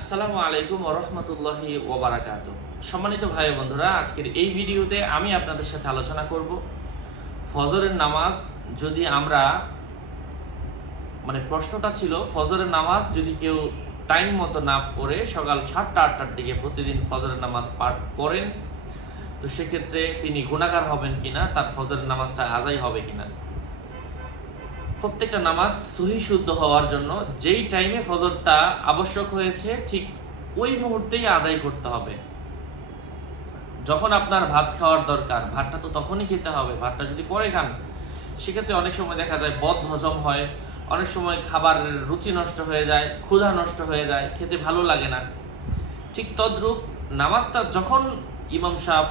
আসসালামু আলাইকুম ওয়া রাহমাতুল্লাহি ওয়া বারাকাতুহু। সম্মানিত ভাই বন্ধুরা, আজকের এই ভিডিওতে আমি আপনাদের সাথে আলোচনা করব ফজরের নামাজ যদি আমরা প্রশ্নটা ছিল ফজরের নামাজ যদি কেউ টাইম মতো না পড়ে সকাল 7টা 8টার দিকে প্রতিদিন ফজরের নামাজ পড়েন তো সেক্ষেত্রে তিনি গুনাহগার হবেন কিনা, তার ফজরের নামাজটা আজাই হবে কিনা। প্রত্যেকটা নামাজ সহি শুদ্ধ হওয়ার জন্য যেই টাইমে ফজরটা আবশ্যক হয়েছে ঠিক ওই মুহূর্তেই আদায় করতে হবে। যখন আপনার ভাত খাওয়ার দরকার, ভাতটা তো তখনই খেতে হবে। ভাতটা যদি পরে খান সেক্ষেত্রে অনেক সময় দেখা যায় বদ হজম হয়, অনেক সময় খাবারের রুচি নষ্ট হয়ে যায়, ক্ষুধা নষ্ট হয়ে যায়, খেতে ভালো লাগে না। ঠিক তদ্রূপ নামাজটা যখন ইমাম সাহেব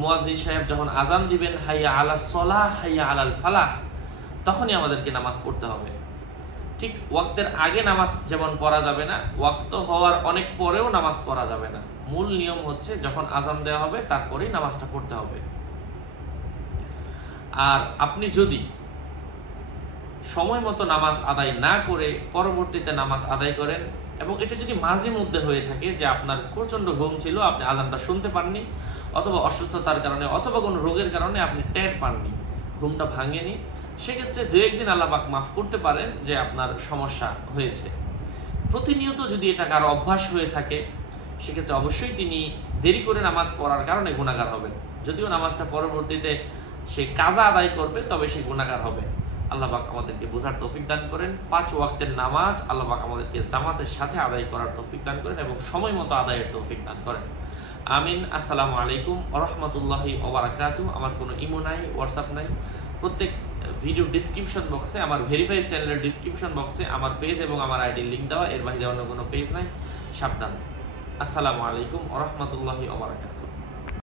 মুয়াজ্জিন সাহেব যখন আজান দিবেন হাইয়া আলাস সালাহ হাইয়া আলাল ফালাহ, তখনই আমাদেরকে নামাজ পড়তে হবে। ঠিক ওয়াক্তের আগে নামাজ যেমন পড়া যাবে না, ওয়াক্ত হওয়ার অনেক পরেও নামাজ পড়া যাবে না। মূল নিয়ম হচ্ছে যখন আজান দেওয়া হবে তারপরেই নামাজটা পড়তে হবে। আর আপনি যদি সময় মতো নামাজ আদায় না করে পরবর্তীতে নামাজ আদায় করেন এবং এটা যদি মাঝে মধ্যে হয়ে থাকে যে আপনার প্রচন্ড ঘুম ছিল, আপনি আজানটা শুনতে পাননি, অথবা অসুস্থতার কারণে অথবা কোনো রোগের কারণে আপনি টের পাননি, ঘুমটা ভাঙেনি, সেক্ষেত্রে দু একদিন আল্লাহ পাক মাফ করতে পারেন যে আপনার সমস্যা হয়েছে। প্রতিনিয়ত যদি এটা কারো অভ্যাস হয়ে থাকে সেক্ষেত্রে অবশ্যই তিনি দেরি করে নামাজ পড়ার কারণে গুনাহগার হবেন। যদিও নামাজটা পরবর্তীতে সে কাজা আদায় করবে তবে সে গুনাহগার হবে। আল্লাহ পাক আমাদেরকে বোঝার তৌফিক দান করেন। 5 ওয়াক্তের নামাজ আল্লাহ পাক আমাদেরকে জামাতের সাথে আদায় করার তৌফিক দান করেন এবং সময় মতো আদায়ের তৌফিক দান করেন। আমিন। আসসালামু আলাইকুম ওয়া রাহমাতুল্লাহি ওয়া বারাকাতুহু। আমার কোনো ইমো নাই, হোয়াটসঅ্যাপ নাই। প্রত্যেক ভিডিও ডিসক্রিপশন বক্সে, আমার ভেরিফাইড চ্যানেলের ডিসক্রিপশন বক্সে আমার পেজ এবং আমার আইডি লিংক দেওয়া, এর বাইরে অন্য কোনো পেজ নাই। সাবধান। আসসালামু আলাইকুম ওয়া রাহমাতুল্লাহি ওয়া বারাকাতুহু।